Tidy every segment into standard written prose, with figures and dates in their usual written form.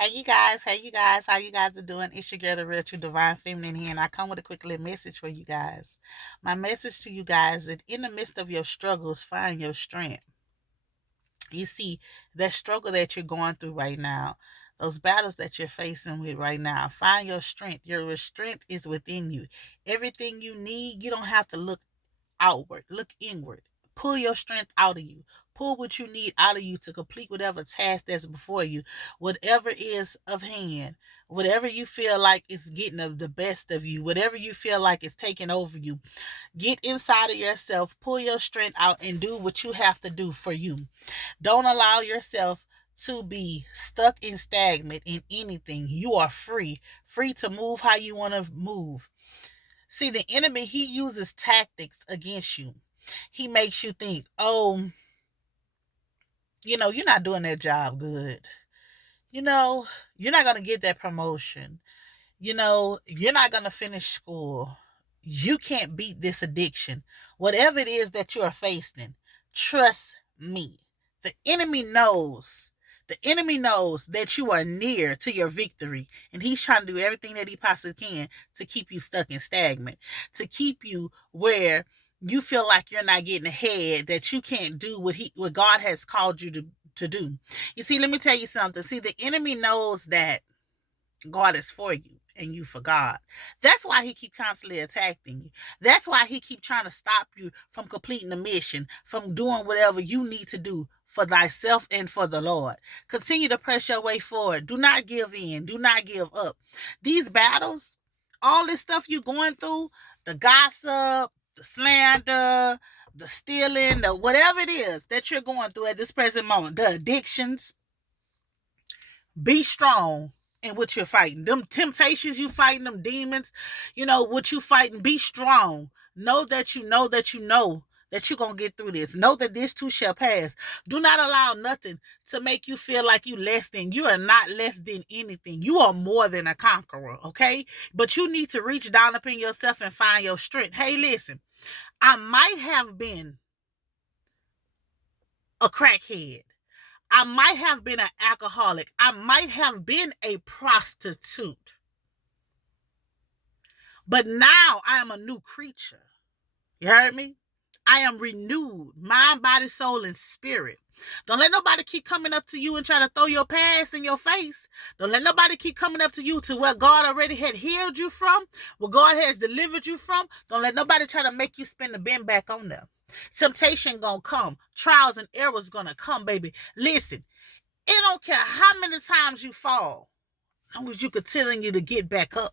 Hey you guys, how you guys are doing? It's your girl, the real true divine feminine here, and I come with a quick little message for you guys. My message to you guys is in the midst of your struggles, find your strength. You see, that struggle that you're going through right now, those battles that you're facing with right now, find your strength. Your strength is within you. Everything you need, you don't have to look outward, look inward. Pull your strength out of you. Pull what you need out of you to complete whatever task that's before you, whatever is of hand, whatever you feel like is getting the best of you, whatever you feel like is taking over you. Get inside of yourself, pull your strength out, and do what you have to do for you. Don't allow yourself to be stuck and stagnant in anything. You are free to move how you want to move. See, the enemy, he uses tactics against you. He makes you think, oh, you're not doing that job good. You're not going to get that promotion. You're not going to finish school. You can't beat this addiction. Whatever it is that you are facing, trust me. The enemy knows. The enemy knows that you are near to your victory, and he's trying to do everything that he possibly can to keep you stuck and stagnant, to keep you where you feel like you're not getting ahead, that you can't do what God has called you to do. You see, let me tell you something. See, the enemy knows that God is for you and you for God. That's why he keep constantly attacking you. That's why he keep trying to stop you from completing the mission, from doing whatever you need to do for thyself and for the Lord. Continue to press your way forward. Do not give in. Do not give up. These battles, all this stuff you're going through, the gossip, the slander, the stealing, the whatever it is that you're going through at this present moment, the addictions, be strong in what you're fighting. Them temptations you fighting, them demons, what you fighting, be strong. Know that you know that you know that you're going to get through this. Know that this too shall pass. Do not allow nothing to make you feel like you less than. You are not less than anything. You are more than a conqueror, okay? But you need to reach down up in yourself and find your strength. Hey, listen, I might have been a crackhead. I might have been an alcoholic. I might have been a prostitute. But now I am a new creature. You heard me? I am renewed, mind, body, soul, and spirit. Don't let nobody keep coming up to you and try to throw your past in your face. Don't let nobody keep coming up to you to where God already had healed you from, where God has delivered you from. Don't let nobody try to make you spin the bin back on them. Temptation gonna come. Trials and errors gonna come, baby. Listen, it don't care how many times you fall, as long as you continue to get back up.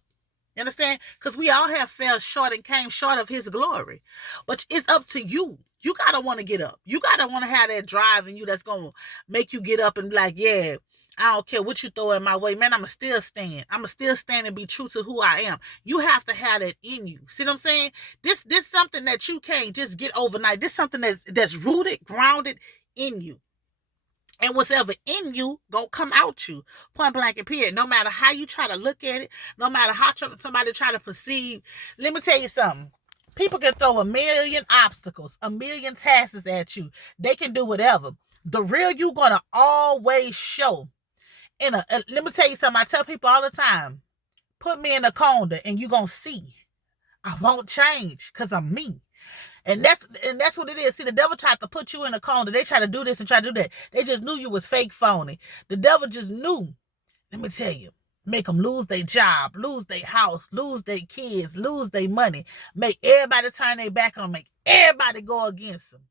You understand? Because we all have fell short and came short of his glory. But it's up to you. You got to want to get up. You got to want to have that drive in you that's going to make you get up and be like, yeah, I don't care what you throw in my way. Man, I'm going to still stand. I'm going to still stand and be true to who I am. You have to have that in you. See what I'm saying? This something that you can't just get overnight. This something that's rooted, grounded in you. And whatever in you, go come out you. Point blank and period. No matter how you try to look at it, no matter how somebody try to perceive. Let me tell you something. People can throw a million obstacles, a million tasks at you. They can do whatever. The real you gonna always show. Let me tell you something. I tell people all the time, put me in a corner and you gonna see. I won't change because I'm me. And that's what it is. See, the devil tried to put you in a corner. They try to do this and try to do that. They just knew you was fake phony. The devil just knew. Let me tell you. Make them lose their job, lose their house, lose their kids, lose their money. Make everybody turn their back on them. Make everybody go against them.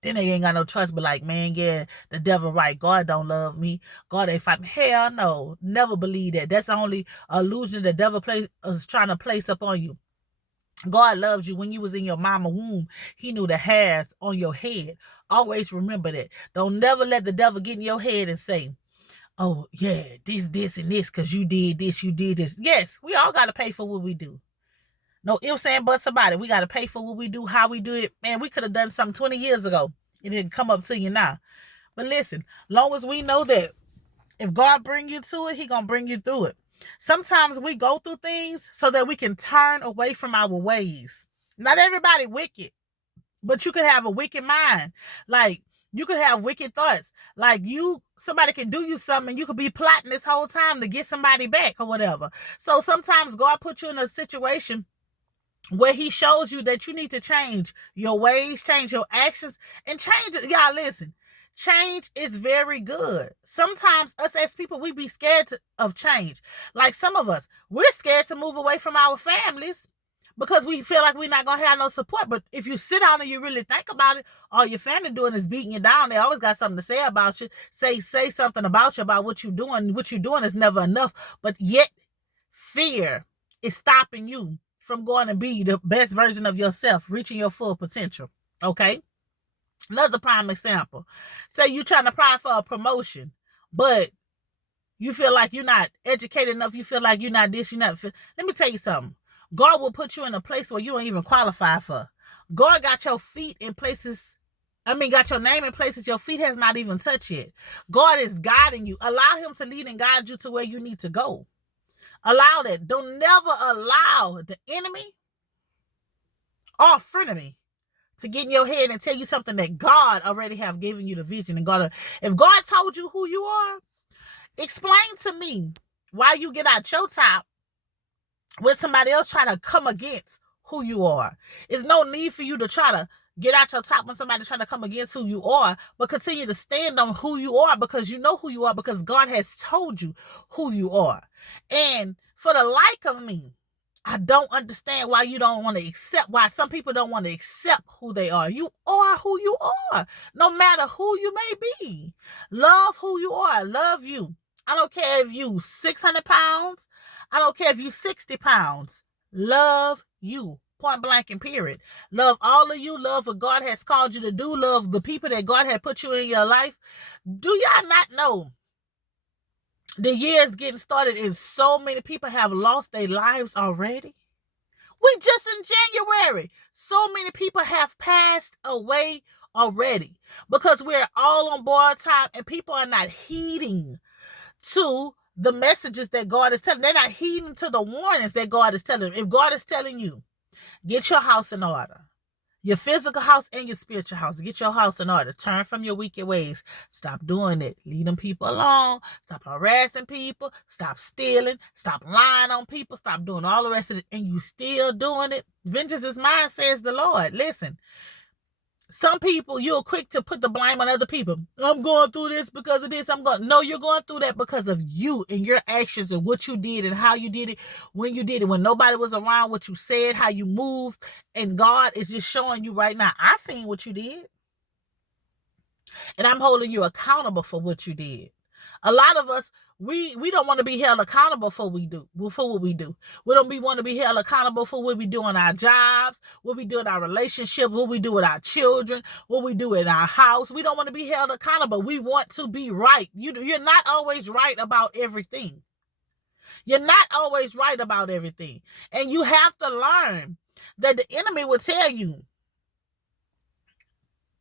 Then they ain't got no trust, but like, man, yeah, the devil right. God don't love me. God ain't fight me. Hell no. Never believe that. That's the only illusion the devil is trying to place upon you. God loves you. When you was in your mama womb, he knew the hairs on your head. Always remember that. Don't never let the devil get in your head and say, oh, yeah, this, and this, because you did this, you did this. Yes, we all got to pay for what we do. No ifs, and buts about it. We got to pay for what we do, how we do it. Man, we could have done something 20 years ago. It didn't come up to you now. But listen, long as we know that if God bring you to it, he going to bring you through it. Sometimes we go through things so that we can turn away from our ways. Not everybody wicked, but you could have a wicked mind. Like, You could have wicked thoughts. Like somebody can do you something and you could be plotting this whole time to get somebody back or whatever. So sometimes God put you in a situation where he shows you that you need to change your ways, change your actions, and change it. Y'all listen, change is very good. Sometimes us as people, we be scared of change. Like some of us, we're scared to move away from our families because we feel like we're not going to have no support. But if you sit down and you really think about it, all your family doing is beating you down. They always got something to say about you. Say something about you, about what you're doing. What you're doing is never enough. But yet, fear is stopping you from going to be the best version of yourself, reaching your full potential. Okay? Another prime example. Say you're trying to apply for a promotion, but you feel like you're not educated enough. You feel like you're not this, you're not. Let me tell you something. God will put you in a place where you don't even qualify for. God got your feet in places. Got your name in places your feet has not even touched yet. God is guiding you. Allow him to lead and guide you to where you need to go. Allow that. Don't never allow the enemy or frenemy to get in your head and tell you something that God already have given you the vision. And God, if God told you who you are, explain to me why you get out your top when somebody else try to come against who you are. There's no need for you to try to get out your top when somebody's trying to come against who you are, but continue to stand on who you are because you know who you are, because God has told you who you are. And for the like of me, I don't understand why you don't want to accept, why some people don't want to accept who they are. You are who you are, no matter who you may be. Love who you are. Love you. I don't care if you 600 pounds. I don't care if you 60 pounds. Love you. Point blank and period. Love all of you. Love what God has called you to do. Love the people that God had put you in your life. Do y'all not know the year's getting started and so many people have lost their lives already? We just in January. So many people have passed away already because we're all on borrowed time and people are not heeding to the messages that God is telling. They're not heeding to the warnings that God is telling them. If God is telling you, get your house in order, your physical house and your spiritual house, get your house in order. Turn from your wicked ways. Stop doing it. Leave them people alone. Stop harassing people. Stop stealing. Stop lying on people. Stop doing all the rest of it. And you still doing it. Vengeance is mine, says the Lord. Listen. Some people, you're quick to put the blame on other people. I'm going through this because of this. No, you're going through that because of you and your actions and what you did and how you did it, when you did it, when nobody was around, what you said, how you moved. And God is just showing you right now, I seen what you did. And I'm holding you accountable for what you did. A lot of us, we don't want to be held accountable for what we do. We don't want to be held accountable for what we do on our jobs, what we do in our relationships, what we do with our children, what we do in our house. We don't want to be held accountable. We want to be right. You're not always right about everything. You're not always right about everything. And you have to learn that the enemy will tell you,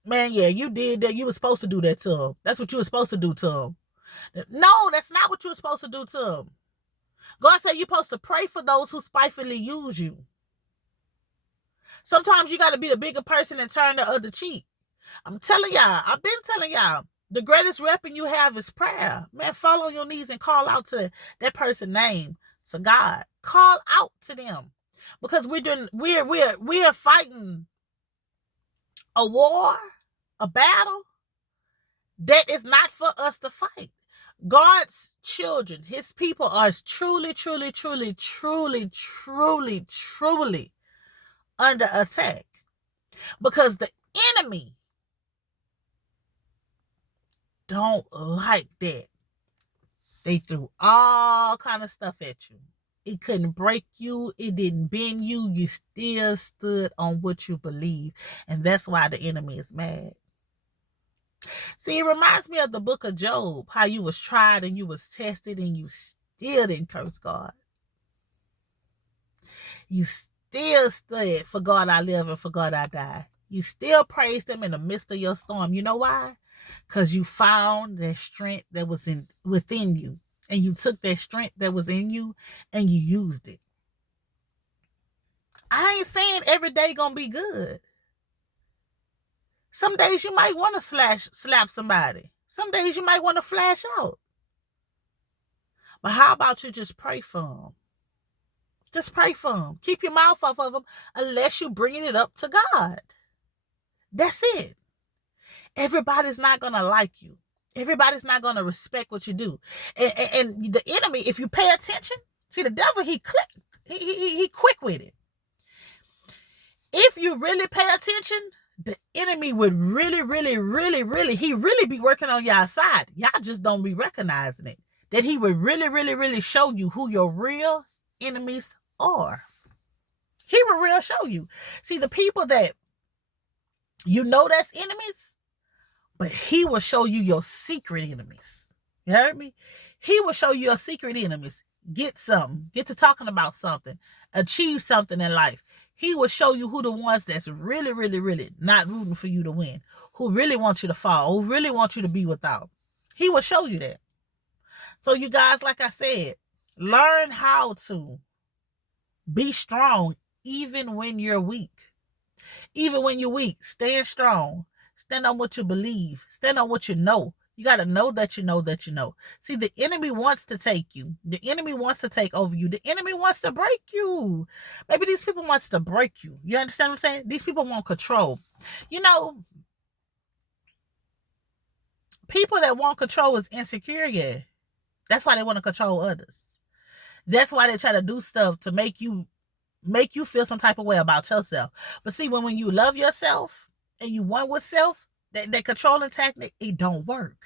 man, yeah, you did that. You were supposed to do that to him. That's what you were supposed to do to him. No, that's not what you're supposed to do to them. God said you're supposed to pray for those who spitefully use you. Sometimes you got to be the bigger person and turn the other cheek. I'm telling y'all, I've been telling y'all, the greatest weapon you have is prayer. Man, fall on your knees and call out to that person's name, to God. Call out to them. Because we're fighting a war, a battle that is not for us to fight. God's children, his people are truly, truly, truly, truly, truly, truly under attack because the enemy don't like that. They threw all kind of stuff at you. It couldn't break you. It didn't bend you. You still stood on what you believe. And that's why the enemy is mad. See, it reminds me of the book of Job, how you was tried and you was tested and you still didn't curse God. You still stood, for God I live and for God I die. You still praised him in the midst of your storm. You know why? Because you found that strength that was within you. And you took that strength that was in you and you used it. I ain't saying every day gonna be good. Some days you might want to slap somebody. Some days you might want to flash out. But how about you just pray for them? Just pray for them. Keep your mouth off of them unless you're bringing it up to God. That's it. Everybody's not going to like you. Everybody's not going to respect what you do. And the enemy, if you pay attention, see, the devil, he quick with it. If you really pay attention, the enemy would really be working on y'all side. Y'all just don't be recognizing it. That he would really show you who your real enemies are. He will really show you. See, the people that you know that's enemies, but he will show you your secret enemies. You heard me? He will show you your secret enemies. Get something. Get to talking about something. Achieve something in life. He will show you who the ones that's really not rooting for you to win. Who really want you to fall. Who really want you to be without. He will show you that. So you guys, like I said, learn how to be strong even when you're weak. Even when you're weak, stand strong. Stand on what you believe. Stand on what you know. You got to know that you know that you know. See, the enemy wants to take you. The enemy wants to take over you. The enemy wants to break you. Maybe these people wants to break you. You understand what I'm saying? These people want control. You know, people that want control is insecure, yeah. That's why they want to control others. That's why they try to do stuff to make you feel some type of way about yourself. But see, when you love yourself and you one with self, that controlling tactic, it don't work.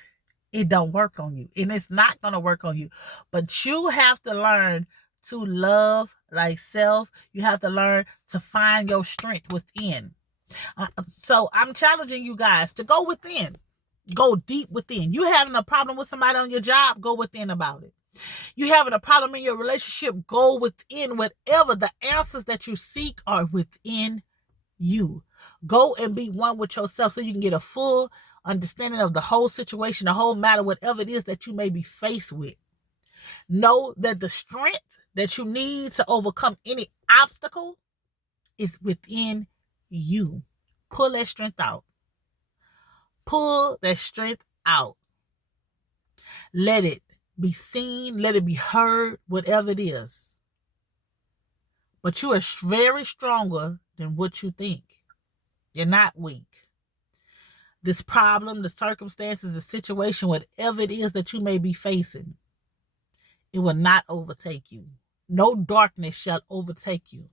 It don't work on you. And it's not going to work on you. But you have to learn to love thyself. You have to learn to find your strength within. So I'm challenging you guys to go within. Go deep within. You having a problem with somebody on your job, go within about it. You having a problem in your relationship, go within. Whatever the answers that you seek are within you. Go and be one with yourself so you can get a full understanding of the whole situation, the whole matter, whatever it is that you may be faced with. Know that the strength that you need to overcome any obstacle is within you. Pull that strength out. Pull that strength out. Let it be seen, let it be heard, whatever it is. But you are very stronger than what you think. You're not weak. This problem, the circumstances, the situation, whatever it is that you may be facing, it will not overtake you. No darkness shall overtake you.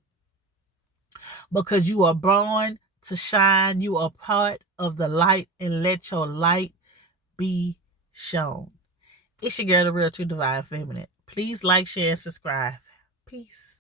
Because you are born to shine. You are part of the light, and let your light be shown. It's your girl, the Real True Divine Feminine. Please like, share, and subscribe. Peace.